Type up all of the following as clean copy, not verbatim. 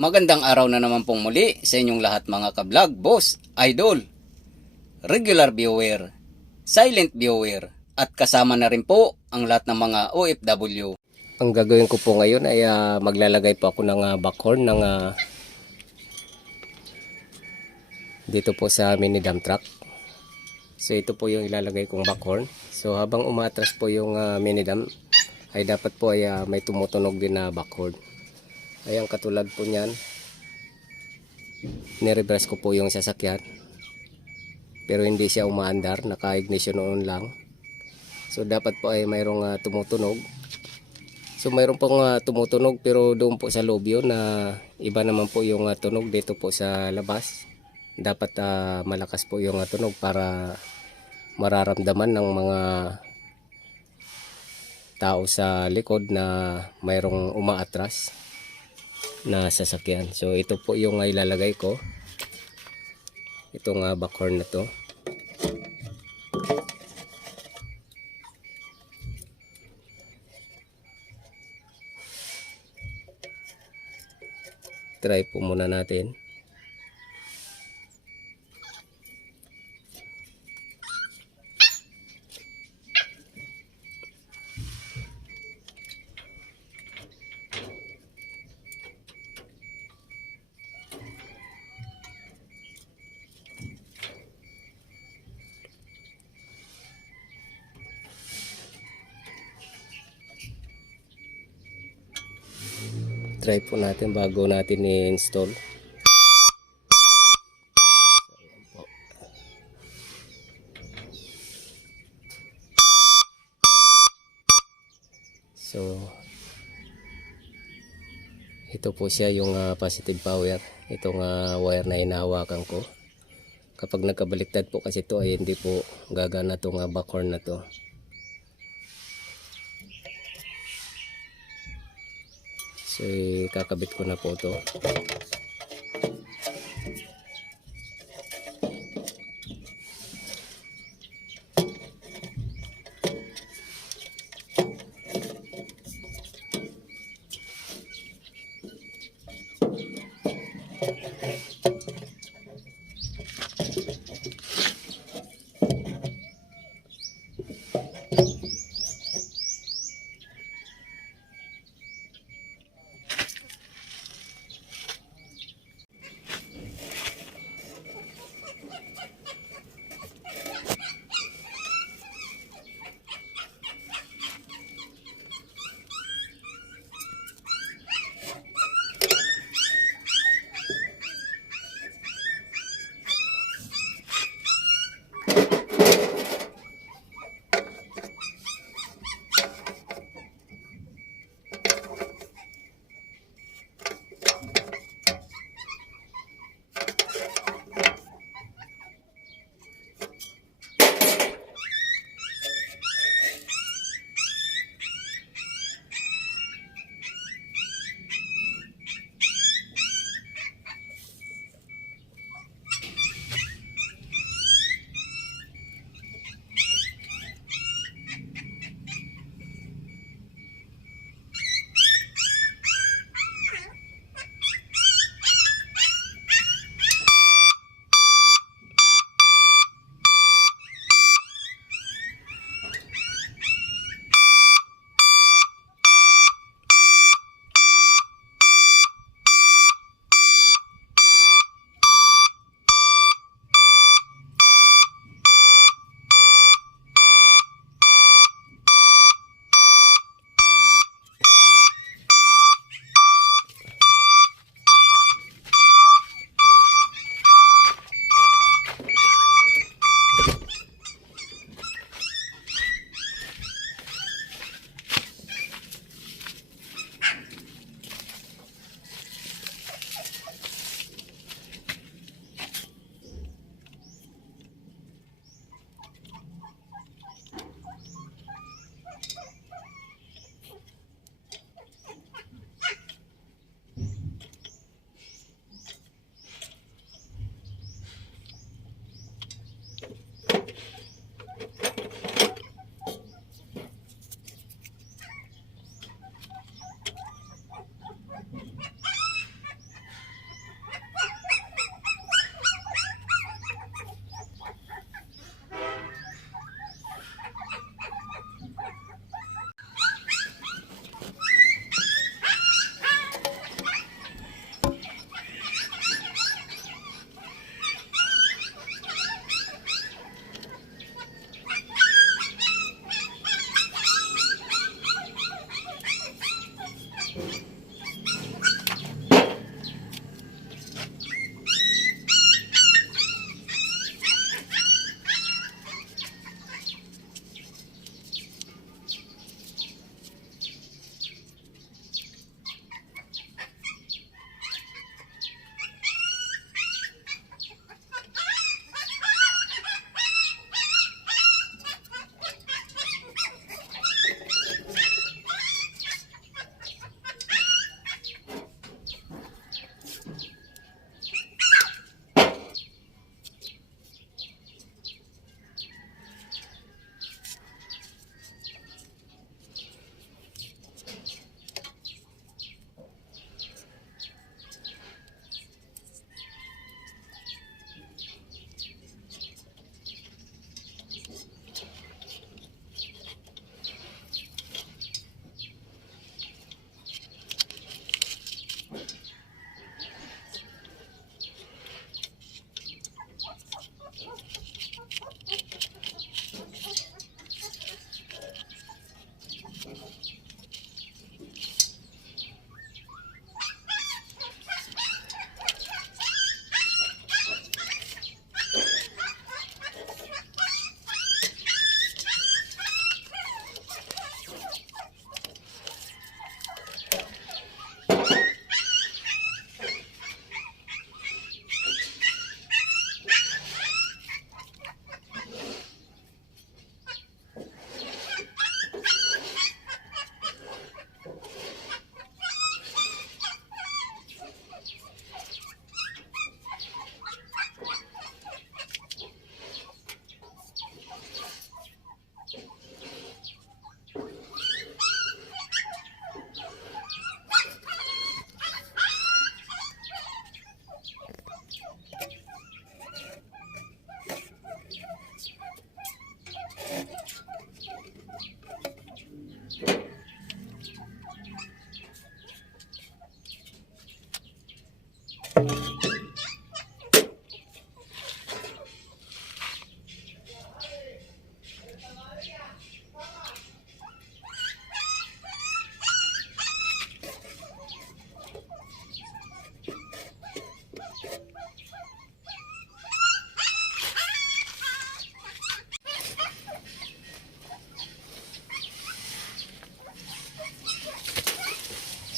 Magandang araw na naman pong muli sa inyong lahat mga ka-vlog, boss, idol, regular viewer, silent viewer, at kasama na rin po ang lahat ng mga OFW. Ang gagawin ko po ngayon ay maglalagay po ako ng backhorn ng dito po sa mini dump truck. So ito po yung ilalagay kong backhorn. So habang umatras po yung mini dump ay dapat po ay may tumutunog din na backhorn. Ayan, katulad po niyan, nireverse ko po yung sasakyan pero hindi siya umaandar, naka-ignition on lang. So dapat po ay mayroong tumutunog. So mayroon pong tumutunog pero doon po sa loob yun na iba naman po yung tunog dito po sa labas. Dapat malakas po yung tunog para mararamdaman ng mga tao sa likod na mayroong umaatras na sasakyan. So ito po yung ilalagay ko, itong backhorn na to. Try po muna natin. Try po natin bago natin i-install. So ito po siya yung positive power. Itong wire na hinahawakan ko. Kapag nagkabaliktad po kasi ito ay hindi po gagana itong backhorn na to. So kakabit ko na po ito.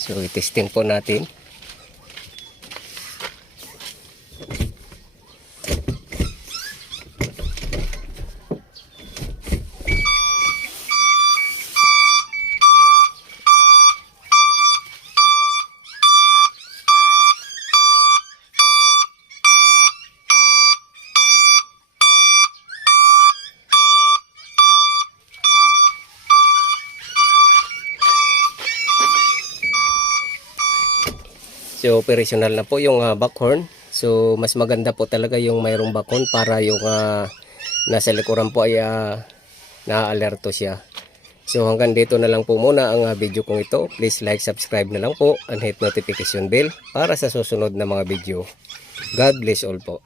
So i-testing po natin. So operational na po yung backhorn. So mas maganda po talaga yung mayroong backhorn para yung nasa likuran po ay na-alerto siya. So hanggang dito na lang po muna ang video kong ito. Please like, subscribe na lang po and hit notification bell para sa susunod na mga video. God bless all po.